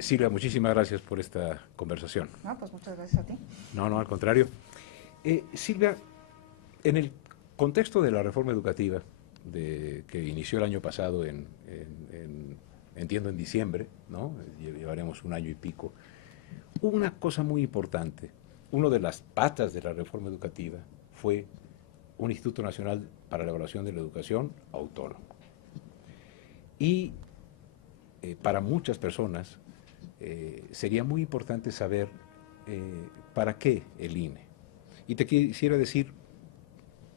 Silvia, muchísimas gracias por esta conversación. No, pues muchas gracias a ti. No, no, al contrario. Silvia, en el contexto de la reforma educativa que inició el año pasado, entiendo en diciembre, ¿no? Llevaremos un año y pico, hubo una cosa muy importante. Una de las patas de la reforma educativa fue un Instituto Nacional para la Evaluación de la Educación autónomo. Y para muchas personas sería muy importante saber para qué el INE. Y te quisiera decir,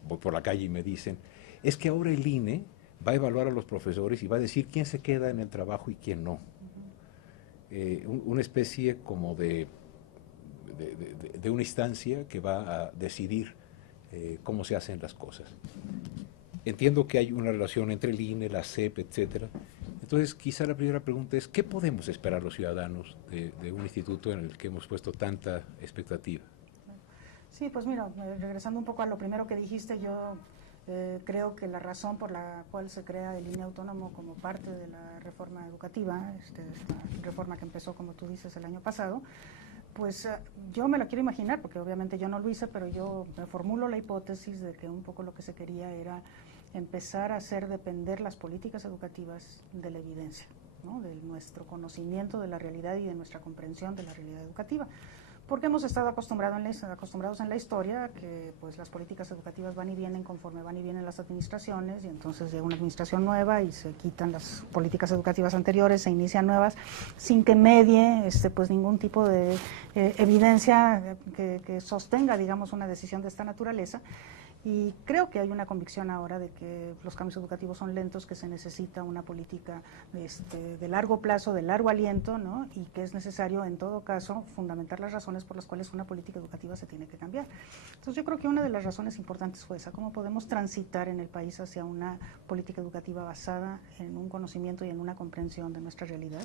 voy por la calle y me dicen, es que ahora el INE va a evaluar a los profesores y va a decir quién se queda en el trabajo y quién no. Una especie como de una instancia que va a decidir cómo se hacen las cosas. Entiendo que hay una relación entre el INE, la SEP, etcétera. Entonces, quizá la primera pregunta es, ¿qué podemos esperar los ciudadanos de un instituto en el que hemos puesto tanta expectativa? Sí, pues mira, regresando un poco a lo primero que dijiste, yo creo que la razón por la cual se crea el INE autónomo como parte de la reforma educativa, esta reforma que empezó, como tú dices, el año pasado, pues yo me la quiero imaginar, porque obviamente yo no lo hice, pero yo me formulo la hipótesis de que un poco lo que se quería era empezar a hacer depender las políticas educativas de la evidencia, ¿no? De nuestro conocimiento de la realidad y de nuestra comprensión de la realidad educativa. Porque hemos estado acostumbrados en la historia a que pues, las políticas educativas van y vienen conforme van y vienen las administraciones, y entonces llega una administración nueva y se quitan las políticas educativas anteriores, se inician nuevas, sin que medie pues, ningún tipo de evidencia que sostenga, digamos, una decisión de esta naturaleza. Y creo que hay una convicción ahora de que los cambios educativos son lentos, que se necesita una política de largo plazo, de largo aliento, ¿no? Y que es necesario, en todo caso, fundamentar las razones por las cuales una política educativa se tiene que cambiar. Entonces yo creo que una de las razones importantes fue esa, cómo podemos transitar en el país hacia una política educativa basada en un conocimiento y en una comprensión de nuestra realidad.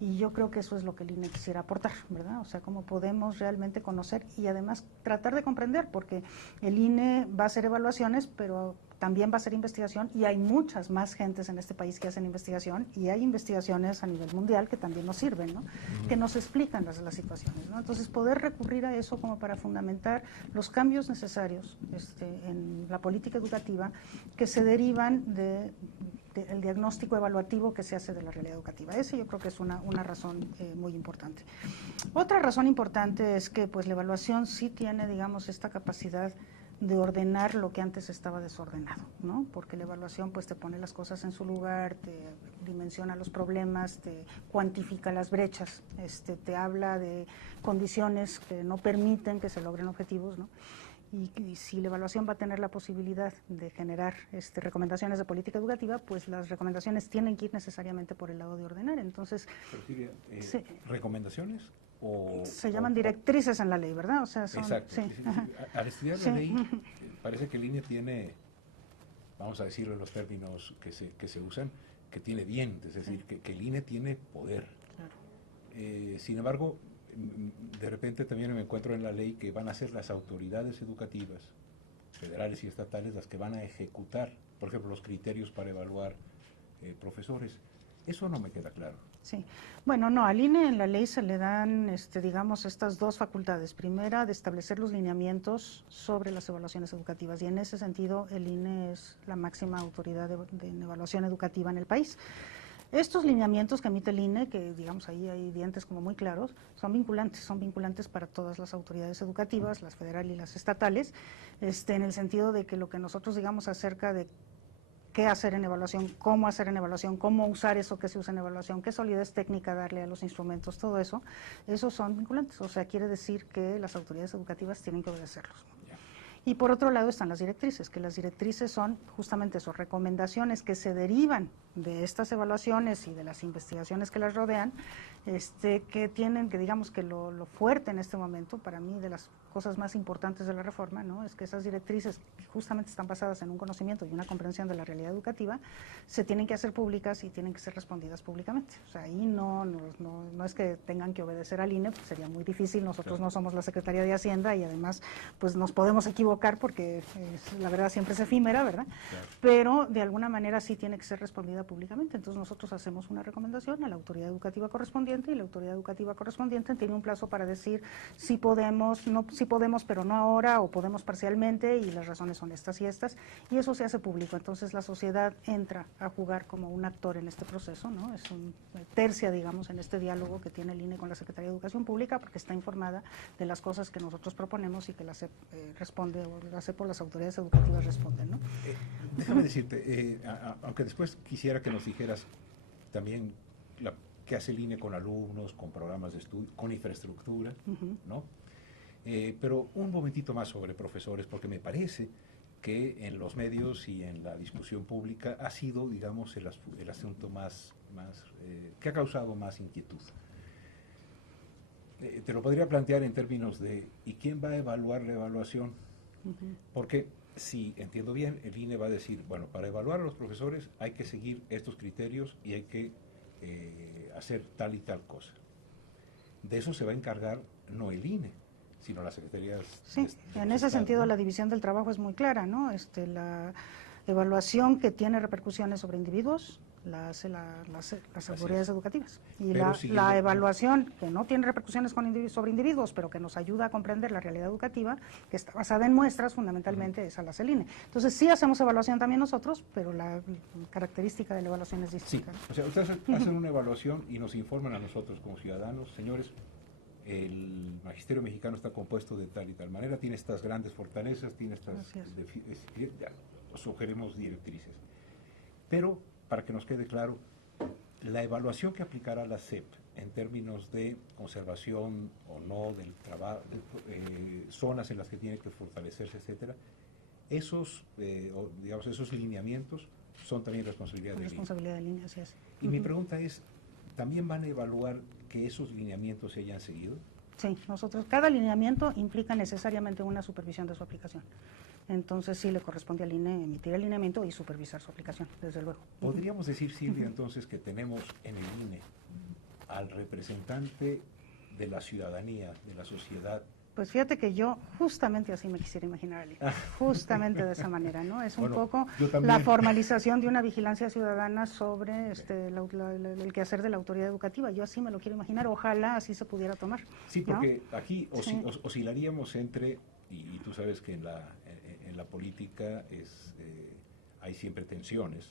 Y yo creo que eso es lo que el INE quisiera aportar, ¿verdad? O sea, cómo podemos realmente conocer y además tratar de comprender, porque el INE va a hacer evaluaciones, pero también va a hacer investigación, y hay muchas más gentes en este país que hacen investigación, y hay investigaciones a nivel mundial que también nos sirven, ¿no? Que nos explican las situaciones, ¿no? Entonces, poder recurrir a eso como para fundamentar los cambios necesarios en la política educativa que se derivan el diagnóstico evaluativo que se hace de la realidad educativa. Ese yo creo que es una razón muy importante. Otra razón importante es que pues la evaluación sí tiene, digamos, esta capacidad de ordenar lo que antes estaba desordenado, ¿no? Porque la evaluación pues te pone las cosas en su lugar, te dimensiona los problemas, te cuantifica las brechas, te habla de condiciones que no permiten que se logren objetivos, ¿no? Y si la evaluación va a tener la posibilidad de generar recomendaciones de política educativa, pues las recomendaciones tienen que ir necesariamente por el lado de ordenar. Entonces, pero Silvia, ¿recomendaciones? Se llaman directrices en la ley, ¿verdad? O sea, son, exacto. Sí. Al estudiar la ley, parece que el INE tiene, vamos a decirlo en los términos que se usan, que tiene dientes, es decir, que el INE tiene poder. Claro. Sin embargo, de repente también me encuentro en la ley que van a ser las autoridades educativas, federales y estatales, las que van a ejecutar, por ejemplo, los criterios para evaluar profesores. Eso no me queda claro. Sí, bueno, no, al INE en la ley se le dan, digamos, estas dos facultades. Primera, de establecer los lineamientos sobre las evaluaciones educativas, y en ese sentido el INE es la máxima autoridad de evaluación educativa en el país. Estos lineamientos que emite el INE, que digamos ahí hay dientes como muy claros, son vinculantes para todas las autoridades educativas, las federales y las estatales, en el sentido de que lo que nosotros digamos acerca de qué hacer en evaluación, cómo hacer en evaluación, cómo usar eso que se usa en evaluación, qué solidez técnica darle a los instrumentos, todo eso, esos son vinculantes. O sea, quiere decir que las autoridades educativas tienen que obedecerlos. Y por otro lado están las directrices, que las directrices son justamente eso, recomendaciones que se derivan de estas evaluaciones y de las investigaciones que las rodean, que tienen, que digamos que lo fuerte en este momento, para mí de las cosas más importantes de la reforma, ¿no? Es que esas directrices, que justamente están basadas en un conocimiento y una comprensión de la realidad educativa, se tienen que hacer públicas y tienen que ser respondidas públicamente. O sea, ahí no es que tengan que obedecer al INE, pues sería muy difícil, nosotros no somos la Secretaría de Hacienda y además pues nos podemos equivocar equivocar porque la verdad siempre es efímera, ¿verdad? Claro. Pero de alguna manera sí tiene que ser respondida públicamente. Entonces nosotros hacemos una recomendación a la autoridad educativa correspondiente y la autoridad educativa correspondiente tiene un plazo para decir si podemos, no, si podemos, pero no ahora, o podemos parcialmente, y las razones son estas y estas, y eso se hace público. Entonces la sociedad entra a jugar como un actor en este proceso, ¿no? Es un tercia, digamos, en este diálogo que tiene el INE con la Secretaría de Educación Pública, porque está informada de las cosas que nosotros proponemos y que la SEP responde, o la SEP o las autoridades educativas responden, ¿no? Déjame decirte, aunque después quisiera que nos dijeras también qué hace el INE con alumnos, con programas de estudio, con infraestructura, ¿no? Pero un momentito más sobre profesores, porque me parece que en los medios y en la discusión pública ha sido, digamos, el asunto más que ha causado más inquietud. Te lo podría plantear en términos de ¿y quién va a evaluar la evaluación? Porque si entiendo bien, el INE va a decir, bueno, para evaluar a los profesores hay que seguir estos criterios y hay que hacer tal y tal cosa. De eso se va a encargar no el INE, sino las secretarías. Sí, en ese sentido la división del trabajo es muy clara, ¿no? La evaluación que tiene repercusiones sobre individuos la hace las autoridades educativas. Y la evaluación que no tiene repercusiones sobre individuos, pero que nos ayuda a comprender la realidad educativa, que está basada en muestras, fundamentalmente esa la hace el INE. Entonces sí hacemos evaluación también nosotros, pero la característica de la evaluación es distinta. Sí, o sea, ustedes hacen una evaluación y nos informan a nosotros como ciudadanos, señores, el magisterio mexicano está compuesto de tal y tal manera, tiene estas grandes fortalezas, tiene estas, sugerimos directrices. Pero, para que nos quede claro, la evaluación que aplicará la SEP en términos de conservación o no del trabajo, zonas en las que tiene que fortalecerse, etcétera, esos lineamientos son también responsabilidad del INE, así es. Y mi pregunta es, ¿también van a evaluar que esos lineamientos se hayan seguido? Sí, cada lineamiento implica necesariamente una supervisión de su aplicación. Entonces sí le corresponde al INE emitir el lineamiento y supervisar su aplicación, desde luego. ¿Podríamos decir, Silvia, entonces que tenemos en el INE al representante de la ciudadanía, de la sociedad? Pues fíjate que yo justamente así me quisiera imaginar el INE, justamente de esa manera, ¿no? Es un poco la formalización de una vigilancia ciudadana sobre el quehacer de la autoridad educativa. Yo así me lo quiero imaginar, ojalá así se pudiera tomar. Sí, porque ¿no? Aquí oscilaríamos entre, y tú sabes que en la política hay siempre tensiones.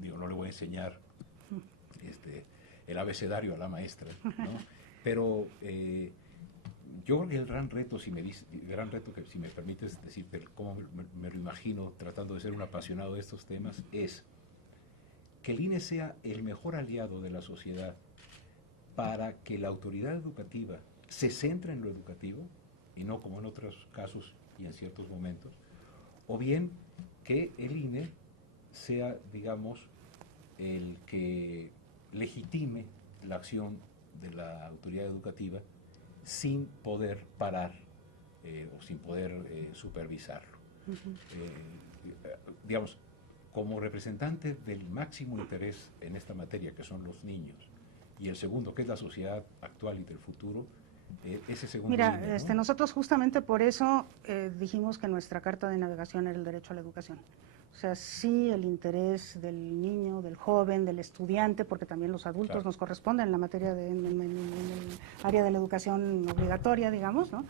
Digo, no le voy a enseñar el abecedario a la maestra, ¿no? Pero yo creo que el gran reto, si me permites decirte cómo me lo imagino tratando de ser un apasionado de estos temas, es que el INE sea el mejor aliado de la sociedad para que la autoridad educativa se centre en lo educativo y no como en otros casos y en ciertos momentos, o bien que el INE sea, digamos, el que legitime la acción de la autoridad educativa sin poder parar o sin poder supervisarlo. Digamos, como representante del máximo interés en esta materia, que son los niños, y el segundo, que es la sociedad actual y del futuro, ese segundo. Mira, línea, ¿no? Nosotros justamente por eso dijimos que nuestra carta de navegación era el derecho a la educación. O sea, sí el interés del niño, del joven, del estudiante, porque también los adultos Claro. nos corresponden en la materia en el área de la educación obligatoria, digamos, ¿no?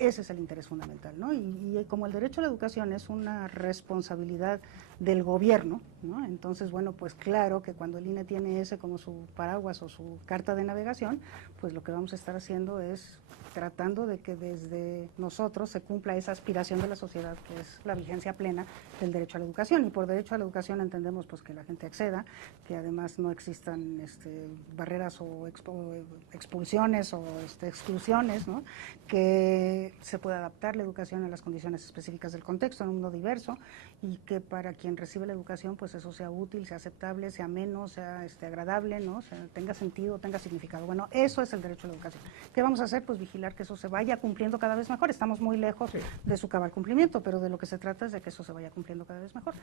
Ese es el interés fundamental, ¿no? Y como el derecho a la educación es una responsabilidad del gobierno, ¿no? Entonces, bueno, pues claro que cuando el INE tiene ese como su paraguas o su carta de navegación, pues lo que vamos a estar haciendo es tratando de que desde nosotros se cumpla esa aspiración de la sociedad, que es la vigencia plena del derecho a la educación. Y por derecho a la educación entendemos pues que la gente acceda, que además no existan barreras o expulsiones o exclusiones, ¿no? Que se pueda adaptar la educación a las condiciones específicas del contexto, en un mundo diverso, y que para quien quien recibe la educación, pues eso sea útil, sea aceptable, sea ameno, sea agradable, ¿no? O sea, tenga sentido, tenga significado. Bueno, eso es el derecho a la educación. ¿Qué vamos a hacer? Pues vigilar que eso se vaya cumpliendo cada vez mejor. Estamos muy lejos de su cabal cumplimiento, pero de lo que se trata es de que eso se vaya cumpliendo cada vez mejor.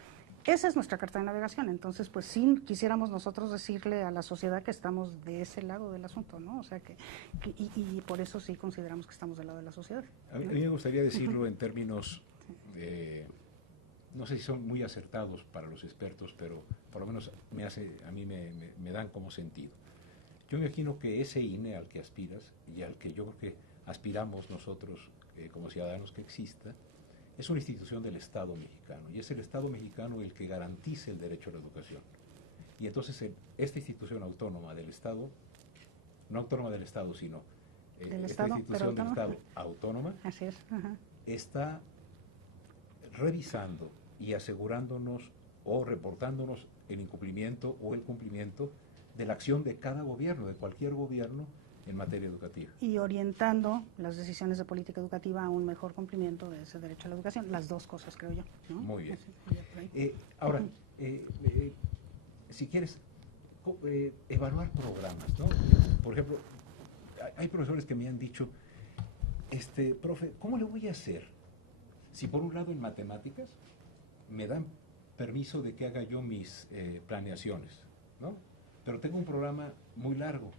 Esa es nuestra carta de navegación. Entonces, pues sí quisiéramos nosotros decirle a la sociedad que estamos de ese lado del asunto, ¿no? O sea, y por eso sí consideramos que estamos del lado de la sociedad. A mí me gustaría decirlo en términos, no sé si son muy acertados para los expertos, pero por lo menos a mí me dan como sentido. Yo me imagino que ese INE al que aspiras y al que yo creo que aspiramos nosotros como ciudadanos que exista, es una institución del Estado mexicano, y es el Estado mexicano el que garantice el derecho a la educación. Y entonces esta institución autónoma del Estado, no autónoma del Estado, sino esta institución del Estado autónoma, así es. Está revisando y asegurándonos o reportándonos el incumplimiento o el cumplimiento de la acción de cada gobierno, de cualquier gobierno, en materia educativa. Y orientando las decisiones de política educativa a un mejor cumplimiento de ese derecho a la educación. Las dos cosas, creo yo, ¿no? Muy bien. Ahora, si quieres, evaluar programas, ¿no? Por ejemplo, hay profesores que me han dicho, profe, ¿cómo le voy a hacer? Si por un lado en matemáticas me dan permiso de que haga yo mis planeaciones, ¿no? Pero tengo un programa muy largo.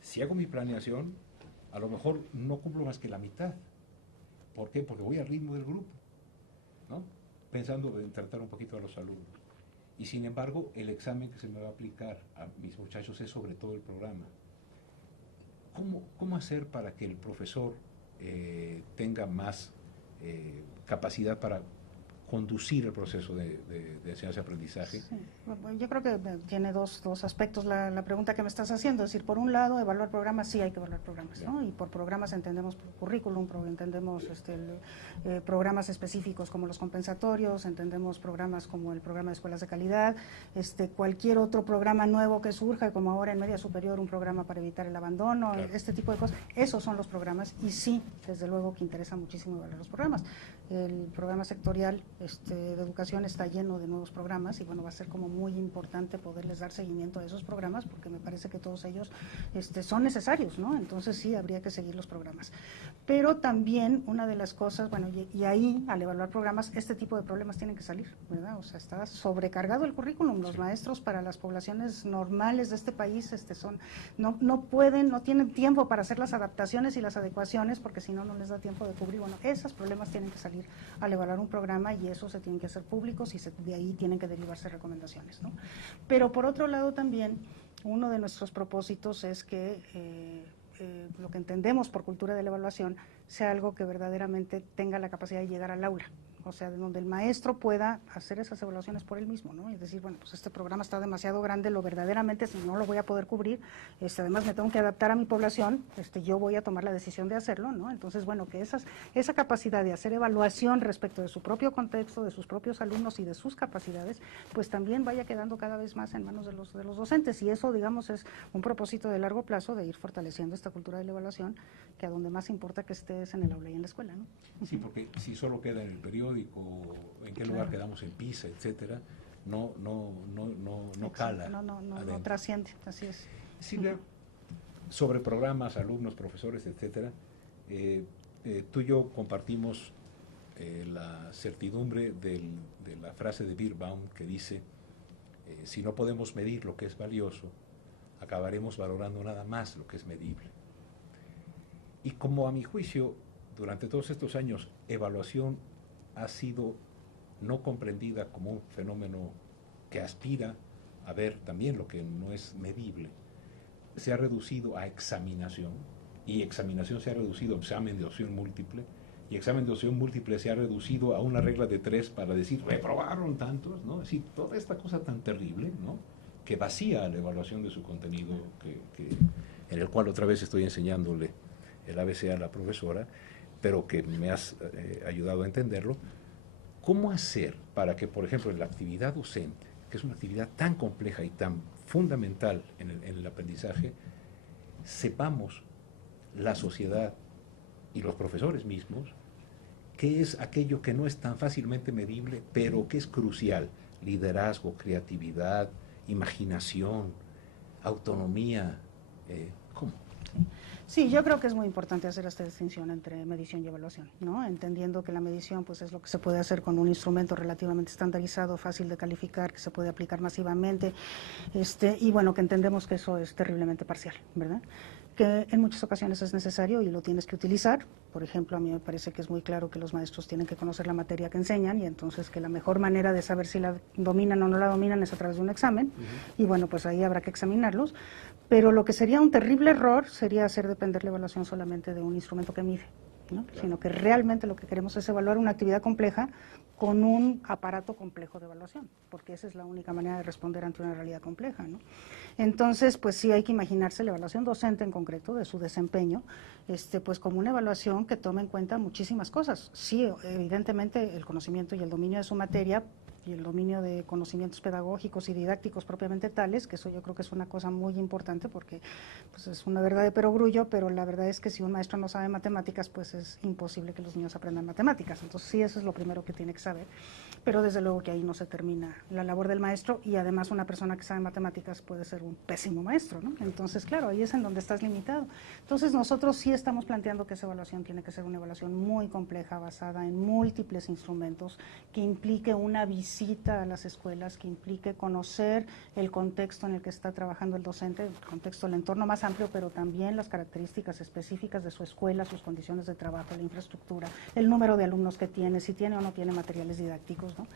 Si hago mi planeación, a lo mejor no cumplo más que la mitad. ¿Por qué? Porque voy al ritmo del grupo, ¿no? Pensando en tratar un poquito a los alumnos. Y sin embargo, el examen que se me va a aplicar a mis muchachos es sobre todo el programa. ¿Cómo hacer para que el profesor tenga más capacidad para conducir el proceso de enseñanza y aprendizaje? Sí. Bueno, yo creo que tiene dos aspectos la pregunta que me estás haciendo. Es decir, por un lado, evaluar programas, sí hay que evaluar programas, ¿no? Y por programas entendemos currículum, entendemos programas específicos como los compensatorios, entendemos programas como el programa de escuelas de calidad, cualquier otro programa nuevo que surja, como ahora en media superior un programa para evitar el abandono, claro. Este tipo de cosas. Esos son los programas y sí, desde luego que interesa muchísimo evaluar los programas. El programa sectorial de educación está lleno de nuevos programas y bueno, va a ser como muy importante poderles dar seguimiento a esos programas porque me parece que todos ellos son necesarios, ¿no? Entonces sí, habría que seguir los programas. Pero también una de las cosas, bueno, y ahí al evaluar programas, este tipo de problemas tienen que salir, ¿verdad? O sea, está sobrecargado el currículum. Los maestros para las poblaciones normales de este país no pueden, no tienen tiempo para hacer las adaptaciones y las adecuaciones porque si no, no les da tiempo de cubrir. Bueno, esos problemas tienen que salir al evaluar un programa y eso se tienen que hacer públicos y de ahí tienen que derivarse recomendaciones, ¿no? Pero por otro lado también, uno de nuestros propósitos es que lo que entendemos por cultura de la evaluación sea algo que verdaderamente tenga la capacidad de llegar al aula. O sea, de donde el maestro pueda hacer esas evaluaciones por él mismo, ¿no? Y decir, bueno, pues este programa está demasiado grande, lo verdaderamente, si no lo voy a poder cubrir, además me tengo que adaptar a mi población, yo voy a tomar la decisión de hacerlo, ¿no? Entonces, bueno, que esa capacidad de hacer evaluación respecto de su propio contexto, de sus propios alumnos y de sus capacidades, pues también vaya quedando cada vez más en manos de los docentes. Y eso, digamos, es un propósito de largo plazo de ir fortaleciendo esta cultura de la evaluación, que a donde más importa que estés en el aula y en la escuela, ¿no? Sí, porque si solo queda en el periódico, en qué lugar quedamos en PISA, etcétera, no cala. No trasciende, así es. Silvia, sobre programas, alumnos, profesores, etcétera, tú y yo compartimos la certidumbre de la frase de Birbaum que dice, si no podemos medir lo que es valioso, acabaremos valorando nada más lo que es medible. Y como a mi juicio, durante todos estos años, evaluación ha sido no comprendida como un fenómeno que aspira a ver también lo que no es medible, se ha reducido a examinación, y examinación se ha reducido a examen de opción múltiple, y examen de opción múltiple se ha reducido a una regla de 3 para decir, reprobaron tantos, ¿no? Es decir, toda esta cosa tan terrible, ¿no? Que vacía la evaluación de su contenido, en el cual otra vez estoy enseñándole el ABC a la profesora, pero que me has ayudado a entenderlo. ¿Cómo hacer para que, por ejemplo, en la actividad docente, que es una actividad tan compleja y tan fundamental en el aprendizaje, sepamos la sociedad y los profesores mismos qué es aquello que no es tan fácilmente medible, pero que es crucial liderazgo, creatividad, imaginación, autonomía. ¿Cómo? Sí, yo creo que es muy importante hacer esta distinción entre medición y evaluación, ¿no? Entendiendo que la medición pues es lo que se puede hacer con un instrumento relativamente estandarizado, fácil de calificar, que se puede aplicar masivamente, y bueno, que entendemos que eso es terriblemente parcial, ¿verdad? Que en muchas ocasiones es necesario y lo tienes que utilizar. Por ejemplo, a mí me parece que es muy claro que los maestros tienen que conocer la materia que enseñan y entonces que la mejor manera de saber si la dominan o no la dominan es a través de un examen. Y bueno, pues ahí habrá que examinarlos. Pero lo que sería un terrible error sería hacer depender la evaluación solamente de un instrumento que mide, ¿no? Claro. Sino que realmente lo que queremos es evaluar una actividad compleja con un aparato complejo de evaluación, porque esa es la única manera de responder ante una realidad compleja, ¿no? Entonces, pues sí hay que imaginarse la evaluación docente en concreto de su desempeño, pues como una evaluación que tome en cuenta muchísimas cosas. Sí, evidentemente el conocimiento y el dominio de su materia y el dominio de conocimientos pedagógicos y didácticos propiamente tales, que eso yo creo que es una cosa muy importante porque pues es una verdad de perogrullo, pero la verdad es que si un maestro no sabe matemáticas, pues es imposible que los niños aprendan matemáticas. Entonces sí, eso es lo primero que tiene que saber, pero desde luego que ahí no se termina la labor del maestro y además una persona que sabe matemáticas puede ser un pésimo maestro, ¿no? Entonces, claro, ahí es en donde estás limitado. Entonces nosotros sí estamos planteando que esa evaluación tiene que ser una evaluación muy compleja, basada en múltiples instrumentos, que implique una visita a las escuelas, que implique conocer el contexto en el que está trabajando el docente, el contexto, el entorno más amplio, pero también las características específicas de su escuela, sus condiciones de trabajo, la infraestructura, el número de alumnos que tiene, si tiene o no tiene materiales didácticos, ¿no?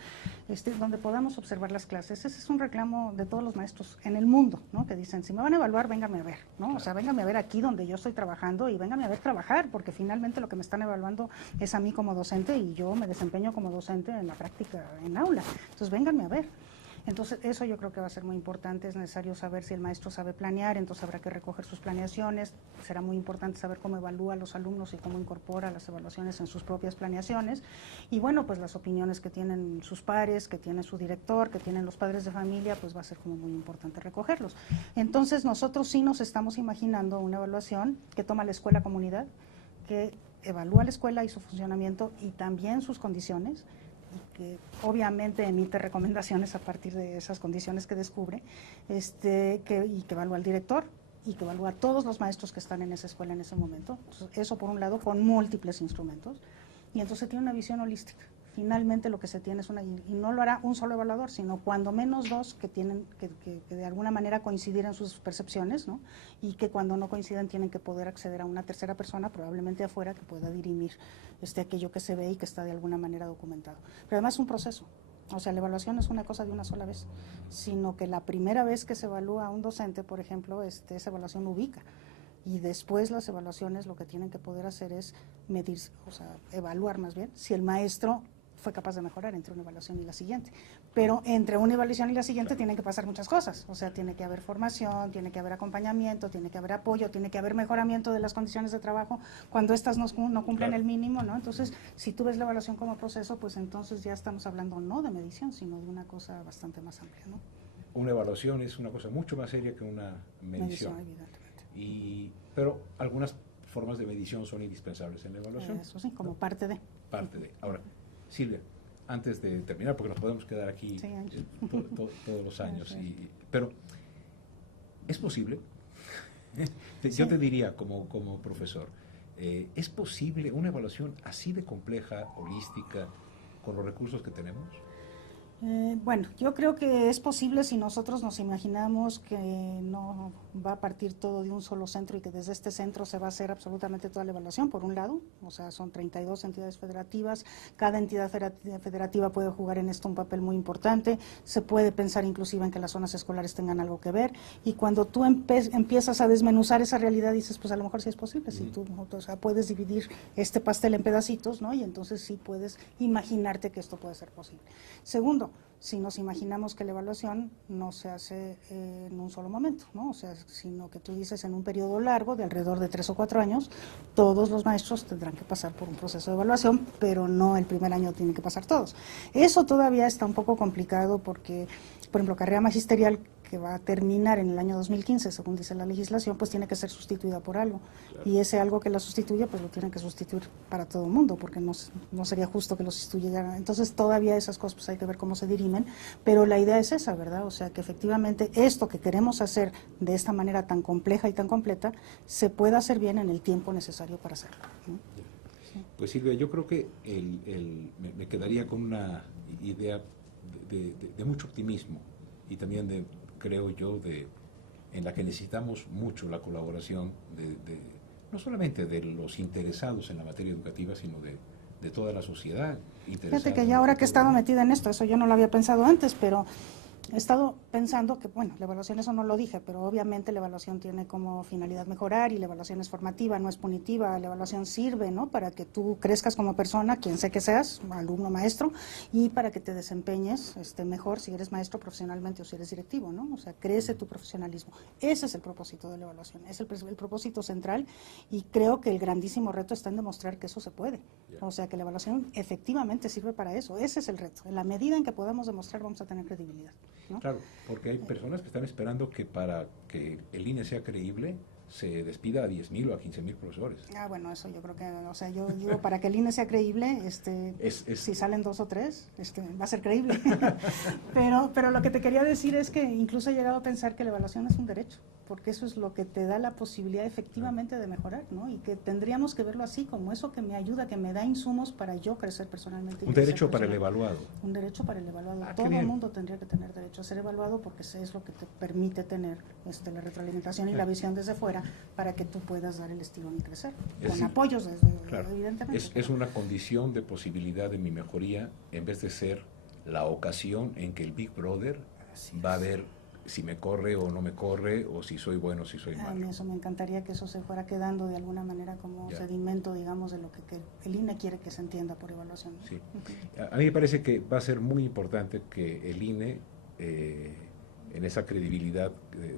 Donde podamos observar las clases. Ese es un reclamo de todos los maestros en el mundo, ¿no? Que dicen, si me van a evaluar, vénganme a ver, ¿no? O sea, vénganme a ver aquí donde yo estoy trabajando y vénganme a ver trabajar, porque finalmente lo que me están evaluando es a mí como docente y yo me desempeño como docente en la práctica en aula. Entonces, vénganme a ver. Entonces, eso yo creo que va a ser muy importante. Es necesario saber si el maestro sabe planear, entonces habrá que recoger sus planeaciones. Será muy importante saber cómo evalúa a los alumnos y cómo incorpora las evaluaciones en sus propias planeaciones. Y bueno, pues las opiniones que tienen sus pares, que tiene su director, que tienen los padres de familia, pues va a ser como muy importante recogerlos. Entonces, nosotros sí nos estamos imaginando una evaluación que toma la escuela comunidad, que evalúa la escuela y su funcionamiento y también sus condiciones, y que obviamente emite recomendaciones a partir de esas condiciones que descubre, y que evalúa al director y que evalúa a todos los maestros que están en esa escuela en ese momento. Entonces, eso por un lado, con múltiples instrumentos, y entonces tiene una visión holística. Finalmente lo que se tiene es y no lo hará un solo evaluador, sino cuando menos dos que tienen que de alguna manera coincidir en sus percepciones, ¿no? Y que cuando no coinciden tienen que poder acceder a una tercera persona, probablemente afuera, que pueda dirimir aquello que se ve y que está de alguna manera documentado. Pero además es un proceso. O sea, la evaluación no es una cosa de una sola vez, sino que la primera vez que se evalúa a un docente, por ejemplo, esa evaluación ubica. Y después las evaluaciones lo que tienen que poder hacer es medir, o sea, evaluar más bien, si el maestro fue capaz de mejorar entre una evaluación y la siguiente. Pero entre una evaluación y la siguiente tienen que pasar muchas cosas. O sea, tiene que haber formación, tiene que haber acompañamiento, tiene que haber apoyo, tiene que haber mejoramiento de las condiciones de trabajo cuando estas no cumplen el mínimo, ¿no? Entonces, si tú ves la evaluación como proceso, pues entonces ya estamos hablando no de medición, sino de una cosa bastante más amplia, ¿no? Una evaluación es una cosa mucho más seria que una medición. Evidentemente. Pero algunas formas de medición son indispensables en la evaluación. Eso sí, como parte de. Parte de. Ahora, Silvia, antes de terminar, porque nos podemos quedar aquí todos los años, pero ¿es posible? Yo te diría como profesor, ¿es posible una evaluación así de compleja, holística, con los recursos que tenemos? Bueno, yo creo que es posible si nosotros nos imaginamos que no va a partir todo de un solo centro y que desde este centro se va a hacer absolutamente toda la evaluación, por un lado, o sea, son 32 entidades federativas, cada entidad federativa puede jugar en esto un papel muy importante, se puede pensar inclusive en que las zonas escolares tengan algo que ver, y cuando tú empiezas a desmenuzar esa realidad dices, pues a lo mejor sí es posible, si tú, o sea, puedes dividir este pastel en pedacitos, ¿no? Y entonces sí puedes imaginarte que esto puede ser posible. Segundo, si nos imaginamos que la evaluación no se hace en un solo momento, ¿no? O sea, sino que tú dices en un periodo largo de alrededor de 3 o 4 años, todos los maestros tendrán que pasar por un proceso de evaluación, pero no el primer año tienen que pasar todos. Eso todavía está un poco complicado porque, por ejemplo, carrera magisterial, que va a terminar en el año 2015, según dice la legislación, pues tiene que ser sustituida por algo. Claro. Y ese algo que la sustituye, pues lo tienen que sustituir para todo el mundo, porque no sería justo que lo sustituyera. Entonces todavía esas cosas pues hay que ver cómo se dirimen, pero la idea es esa, ¿verdad? O sea, que efectivamente esto que queremos hacer de esta manera tan compleja y tan completa, se pueda hacer bien en el tiempo necesario para hacerlo, ¿no? Pues Silvia, yo creo que me quedaría con una idea de mucho optimismo y también creo yo, en la que necesitamos mucho la colaboración no solamente de los interesados en la materia educativa, sino de toda la sociedad interesada. Fíjate que ya ahora que he estado metida en esto, eso yo no lo había pensado antes, pero he estado pensando que, bueno, la evaluación, eso no lo dije, pero obviamente la evaluación tiene como finalidad mejorar y la evaluación es formativa, no es punitiva. La evaluación sirve, ¿no?, para que tú crezcas como persona, quien sé que seas, alumno, maestro, y para que te desempeñes mejor si eres maestro profesionalmente o si eres directivo, ¿no? O sea, crece tu profesionalismo. Ese es el propósito de la evaluación, es el propósito central, y creo que el grandísimo reto está en demostrar que eso se puede. O sea, que la evaluación efectivamente sirve para eso. Ese es el reto. En la medida en que podamos demostrar, vamos a tener credibilidad, ¿no? Claro, porque hay personas que están esperando que para que el INE sea creíble se despida a 10,000 o a 15,000 profesores. Bueno, eso yo creo que, o sea, yo digo, para que el INE sea creíble, si salen 2 o 3, va a ser creíble. pero lo que te quería decir es que incluso he llegado a pensar que la evaluación es un derecho, porque eso es lo que te da la posibilidad efectivamente de mejorar, ¿no? Y que tendríamos que verlo así, como eso que me ayuda, que me da insumos para yo crecer personalmente. Un derecho para el evaluado. Un derecho para el evaluado. Todo el mundo tendría que tener derecho a ser evaluado, porque es lo que te permite tener la retroalimentación y la visión desde fuera, para que tú puedas dar el estirón y crecer, con apoyos evidentemente. Es una condición de posibilidad de mi mejoría, en vez de ser la ocasión en que el Big Brother va a ver si me corre o no me corre, o si soy bueno o si soy malo. A mí eso me encantaría, que eso se fuera quedando de alguna manera como sedimento, digamos, de lo que el INE quiere que se entienda por evaluación. Sí. A mí me parece que va a ser muy importante que el INE, en esa credibilidad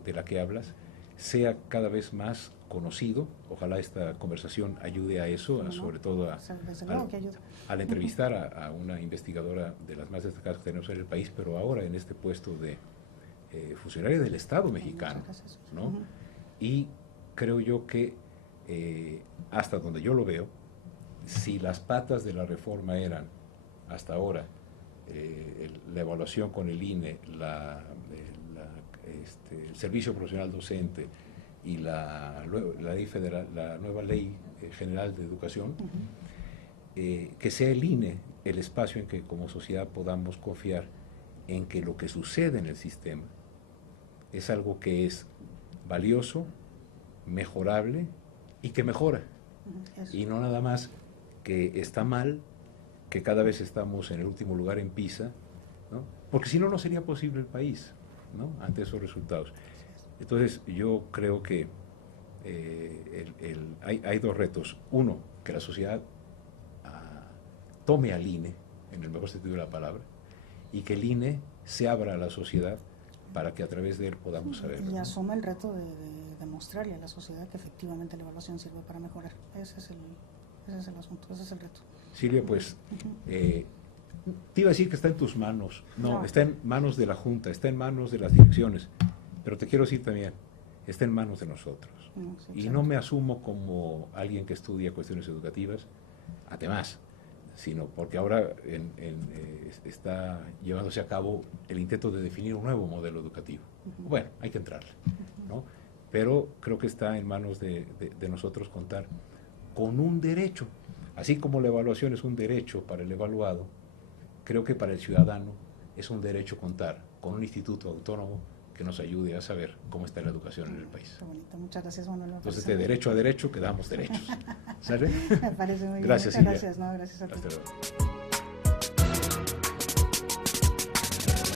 de la que hablas, sea cada vez más conocido. Ojalá esta conversación ayude a eso, sobre todo al entrevistar a una investigadora de las más destacadas que tenemos en el país, pero ahora en este puesto de funcionaria del Estado mexicano, ¿no? Y creo yo que hasta donde yo lo veo, si las patas de la reforma eran hasta ahora la evaluación con el INE, el servicio profesional docente y la ley federal, la nueva ley general de educación, que sea el INE el espacio en que como sociedad podamos confiar en que lo que sucede en el sistema es algo que es valioso, mejorable y que mejora. Y no nada más que está mal, que cada vez estamos en el último lugar en PISA, ¿no? Porque si no, no sería posible el país, ¿no?, ante esos resultados. Entonces, yo creo que hay 2 retos. Uno, que la sociedad tome al INE, en el mejor sentido de la palabra, y que el INE se abra a la sociedad para que a través de él podamos saber. Y asuma el reto de demostrarle a la sociedad que efectivamente la evaluación sirve para mejorar. Ese es el asunto, ese es el reto. Silvia, pues, te iba a decir que está en tus manos. No, está en manos de la Junta, está en manos de las direcciones, pero te quiero decir también, está en manos de nosotros. Y no me asumo como alguien que estudia cuestiones educativas, además, sino porque ahora está llevándose a cabo el intento de definir un nuevo modelo educativo. Bueno, hay que entrarle, ¿no? Pero creo que está en manos de nosotros contar con un derecho. Así como la evaluación es un derecho para el evaluado, creo que para el ciudadano es un derecho contar con un instituto autónomo que nos ayude a saber cómo está la educación en el país. Qué bonito, muchas gracias, Manuel. Entonces, de derecho a derecho quedamos derechos. ¿Sale? Me parece muy bien. Gracias, Muchas gracias, no, gracias a ti. Hasta luego.